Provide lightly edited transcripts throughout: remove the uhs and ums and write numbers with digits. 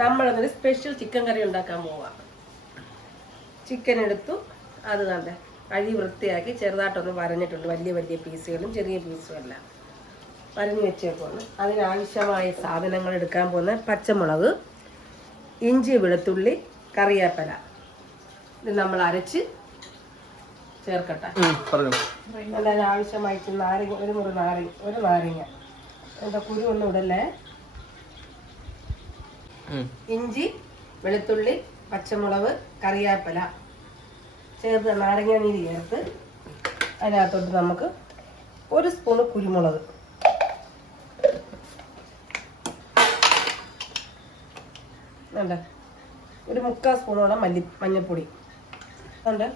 നമ്മളൊരു special chicken കറി ഉണ്ടാക്കാൻ പോവാം. ചിക്കൻ എടുത്തു, അത് കണ്ടേ കഴുകി വൃത്തിയാക്കി ചെറുതായിട്ടൊന്ന് വരഞ്ഞിട്ടുണ്ട്. വലിയ വലിയ പീസുകളും ചെറിയ പീസും എല്ലാം വരഞ്ഞ് വെച്ചേക്കാണ്. അതിനാവശ്യമായ സാധനങ്ങൾ എടുക്കാൻ പോകുന്ന പച്ചമുളക്, ഇഞ്ചി, വെളുത്തുള്ളി, കറിവേപ്പില. ഇത് നമ്മൾ അരച്ച് ചേർക്കട്ടെ. അതിനാവശ്യമായിട്ട് നാരങ്ങ, ഒരു നാരങ്ങ. എന്താ കുരു ഒന്നും ഇടല്ലേ. ഇഞ്ചി, വെളുത്തുള്ളി, പച്ചമുളക്, കറിവേപ്പില ചേർത്ത് നാരങ്ങ നീര് ചേർത്ത് അതിനകത്തോട്ട് നമുക്ക് 1 സ്പൂണ് കുരുമുളക്, വേണ്ട ഒരു 3/4 സ്പൂണോളം മഞ്ഞൾപ്പൊടി, ഉണ്ട്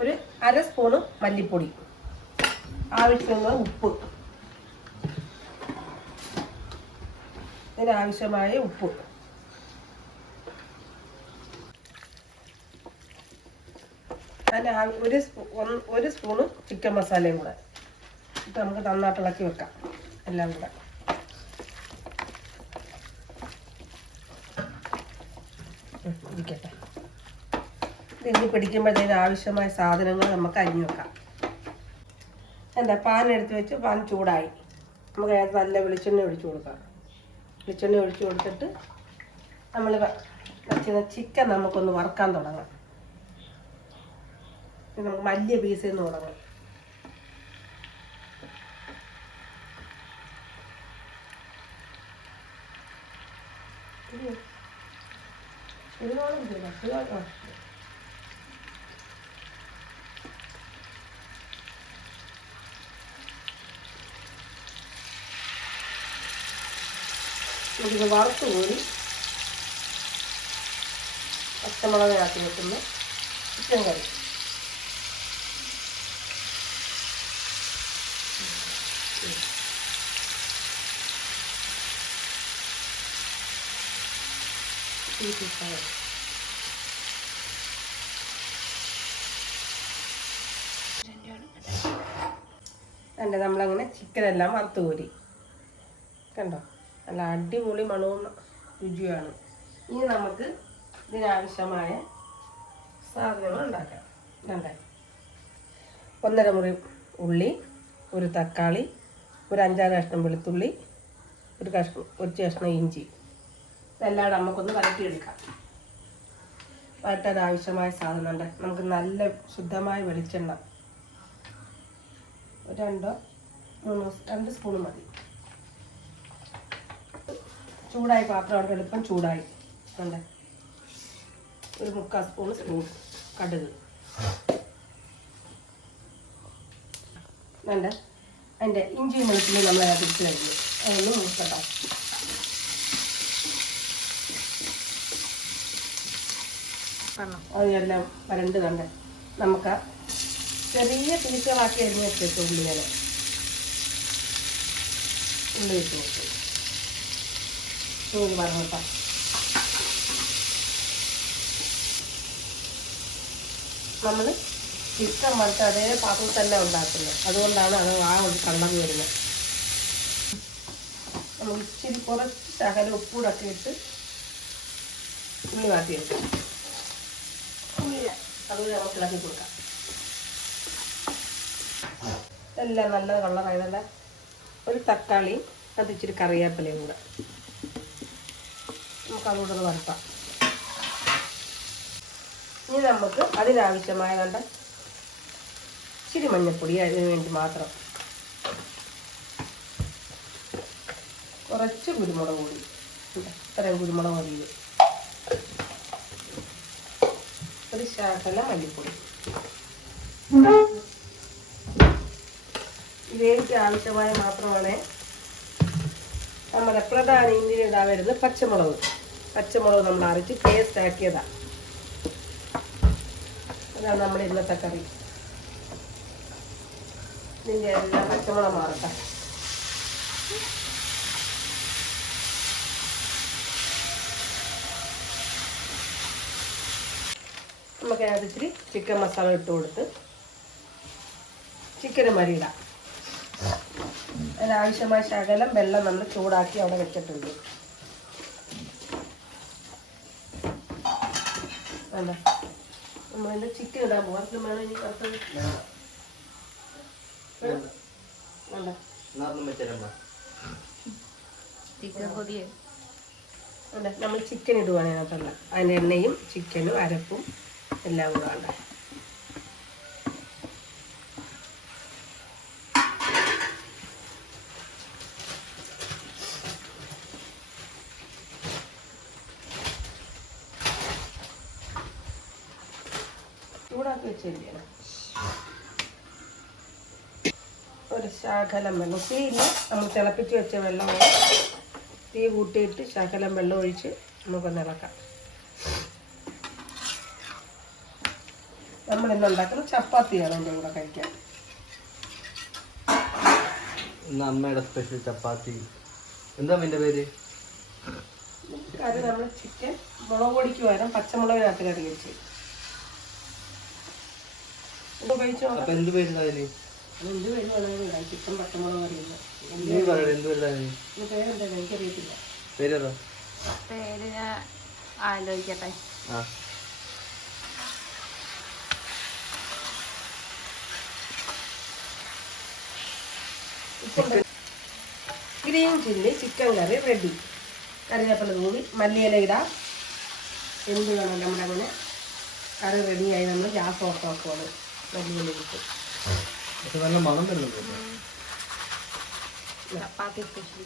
ഒരു 1/2 സ്പൂണ് മല്ലിപ്പൊടി, ആവശ്യമുള്ള ഉപ്പ്, ഇതിനാവശ്യമായ ഉപ്പ്, അതിന് ഒരു സ്പൂണ് ചിക്കൻ മസാലയും കൂടെ ഇപ്പം നമുക്ക് നന്നായിട്ട് ഇളക്കി വെക്കാം. എല്ലാം കൂടെ ഇരിക്കട്ടെ. ഇത് പിടിക്കുമ്പോഴത്തേന് ആവശ്യമായ സാധനങ്ങൾ നമുക്ക് അരിഞ്ഞു വെക്കാം. എന്താ പാൻ എടുത്ത് വെച്ച് പാൻ ചൂടായി. നമുക്ക് അതിനകത്ത് നല്ല വെളിച്ചെണ്ണ ഒഴിച്ചു കൊടുക്കാം. വെളിച്ചെണ്ണ ഒഴിച്ചു കൊടുത്തിട്ട് നമ്മൾ വെച്ചിരുന്ന ചിക്കൻ നമുക്കൊന്ന് വറുക്കാൻ തുടങ്ങാം. നമുക്ക് വലിയ പീസിൽ നിന്ന് തുടങ്ങാം. ഇത് വറുത്ത് കോരി പച്ചമുളകിനകത്ത് വെക്കുന്ന ചിക്കൻ കറി. കണ്ടോ, നമ്മളങ്ങനെ ചിക്കനെല്ലാം വറുത്ത് കോരി. കണ്ടോ, നല്ല അടിപൊളി മണവും രുചിയാണ്. ഇനി നമുക്ക് ഇതിനാവശ്യമായ സാധനങ്ങൾ ഉണ്ടാക്കാം. കണ്ടേ, 1.5 മുറി ഉള്ളി, ഒരു തക്കാളി, ഒരു 5-6 കഷ്ണം വെളുത്തുള്ളി, ഒരു കഷ്ണം ഇഞ്ചി. ഇതെല്ലാം നമുക്കൊന്ന് വരട്ടിയെടുക്കാം. വരട്ടാൻ ആവശ്യമായ സാധനം ഉണ്ട്. നമുക്ക് നല്ല ശുദ്ധമായ വെളിച്ചെണ്ണ 2 സ്പൂൺ മതി. ചൂടായി പാത്രം എളുപ്പം ചൂടായി. ഉണ്ട് ഒരു 3/4 സ്പൂൺ കടുക്. വേണ്ട അതിൻ്റെ ഇഞ്ചിയും വെളുത്തുള്ളി നമ്മൾ തിരിച്ച് കഴിഞ്ഞു. അതൊന്ന് മൂക്കട്ടെ. അതെല്ലാം വരണ്ട് കണ്ട് നമുക്ക് ചെറിയ പീസുകളാക്കി അരിഞ്ഞ് വെച്ചിട്ട് ഉള്ളി ഇട്ട് കൊടുക്കും. ചൂട് പറഞ്ഞിട്ട നമ്മൾ ചിക്കൻ വറുത്ത് അതേ പാത്രത്തിൽ തന്നെ ഉണ്ടാക്കുന്നത്. അതുകൊണ്ടാണ് അത് ആ ഒരു കളർ വരുന്നത്. നമ്മൾ ഇച്ചിരി കുറച്ച് ശകലം ഉപ്പൂടൊക്കെ ഇട്ട് ഉള്ളി മാറ്റി വെക്കാം. അത് നമുക്ക് ഇളക്കി കൊടുക്കാം. എല്ലാം നല്ല കളറായതല്ല. ഒരു തക്കാളി, അത് ഇച്ചിരി കറിവേപ്പിലയും കൂടെ നമുക്ക് അതുകൂടെ ഒന്ന് വറുക്കാം. ഇനി നമുക്ക് അതിനാവശ്യമായ കണ്ട ഇച്ചിരി മഞ്ഞൾപ്പൊടി, അതിന് വേണ്ടി മാത്രം കുറച്ച് കുരുമുളക് പൊടി. ഇത്രയും കുരുമുളക് പൊടി, ഒരു ശകലം മല്ലിപ്പൊടി. ഇവയ്ക്ക് ആവശ്യമായ മാത്രമാണ് നമ്മുടെ പ്രധാന ഇൻഗ്രീഡിയൻ്റ് വരുന്നത് പച്ചമുളക്. പച്ചമുളക് നമ്മൾ അരച്ച് പേസ്റ്റ് ആക്കിയതാണ്. അതാണ് നമ്മുടെ ഇന്നത്തെ കറി. ഇതിൻ്റെ എല്ലാം പച്ചമുളക് മാറട്ടെ. നമുക്ക് അതിനകത്ത് ഇച്ചിരി ചിക്കൻ മസാല ഇട്ട് കൊടുത്ത് ചിക്കന് മരിയിടാം. അതിനാവശ്യമായ ശകലം വെള്ളം നമ്മൾ ചൂടാക്കി അവിടെ വെച്ചിട്ടുണ്ട്. വേണ്ട നമ്മളതിൻ്റെ ചിക്കൻ ഇടാൻ പോകാം. അത്ര വേണം ഇനി വറുത്തത് വേണ്ട. അല്ല നമ്മൾ ചിക്കൻ ഇടുവാണ് അതിനകത്തല്ല. അതിൻ്റെ എണ്ണയും ചിക്കനും അരപ്പും എല്ലാം കൂടെ വേണ്ട. ചൂടാക്കി വെച്ചിരിക്കണം. ഒരു ശകലം വെള്ളം, തീയില്ല, നമ്മൾ തിളപ്പിച്ച് വെച്ച വെള്ളം തീ കൂട്ടിയിട്ട് ശകലം വെള്ളം ഒഴിച്ച് നമുക്കൊന്ന് ഇളക്കാം. നമ്മളിന്ന് ഉണ്ടാക്കുന്ന ചപ്പാത്തിയാണ് എൻ്റെ കൂടെ കഴിക്കാൻ. അമ്മയുടെ സ്പെഷ്യൽ ചപ്പാത്തി. എന്താ എൻ്റെ പേര്? അത് നമ്മൾ ചിക്കൻ മുളക് പൊടിക്ക് പകരം പച്ചമുളകിനകത്ത് കറി വെച്ച് കഴിച്ചു നോക്കാം. എന്ത് പേര് എന്ത് പേര് വേണമെങ്കിലും ചിക്കൻ പച്ചമുളക് കറിയില്ല. പേരെന്താ എനിക്കറിയത്തില്ല. പേരേതാ? പേര് ഞാൻ ആലോചിക്കട്ടെ. ഗ്രീൻ ചില്ലി ചിക്കൻ കറി റെഡി. കറിവേപ്പില തൂവി മല്ലിയില ഇടാം. എന്ത് വേണം നമ്മുടെ അങ്ങനെ കറി റെഡിയായി. നമ്മൾ ഗ്യാസ് ഓഫ് ആക്കുവാണ്. മല്ലിയില ഇട്ട് നല്ല മണം വരുന്നുണ്ട്.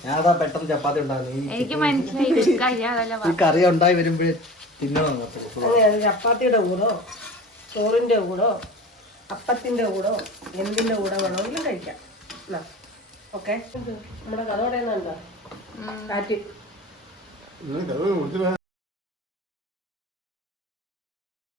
ഞാനതാ പെട്ടെന്ന് ചപ്പാത്തി ഉണ്ടാകുന്നു. എനിക്ക് മനസ്സിലായി ഈ കറി ഉണ്ടായി വരുമ്പോഴേ തിന്നണം. അങ്ങനെ ചപ്പാത്തിയുടെ കൂടോ ചോറിൻ്റെ കൂടോ അപ്പത്തിൻ്റെ കൂടോ എന്തിൻ്റെ കൂടെ വേണമെങ്കിലും കഴിക്കാം. ഓക്കെ, നമ്മുടെ കഥ പറയുന്നുണ്ടോ? കാറ്റ്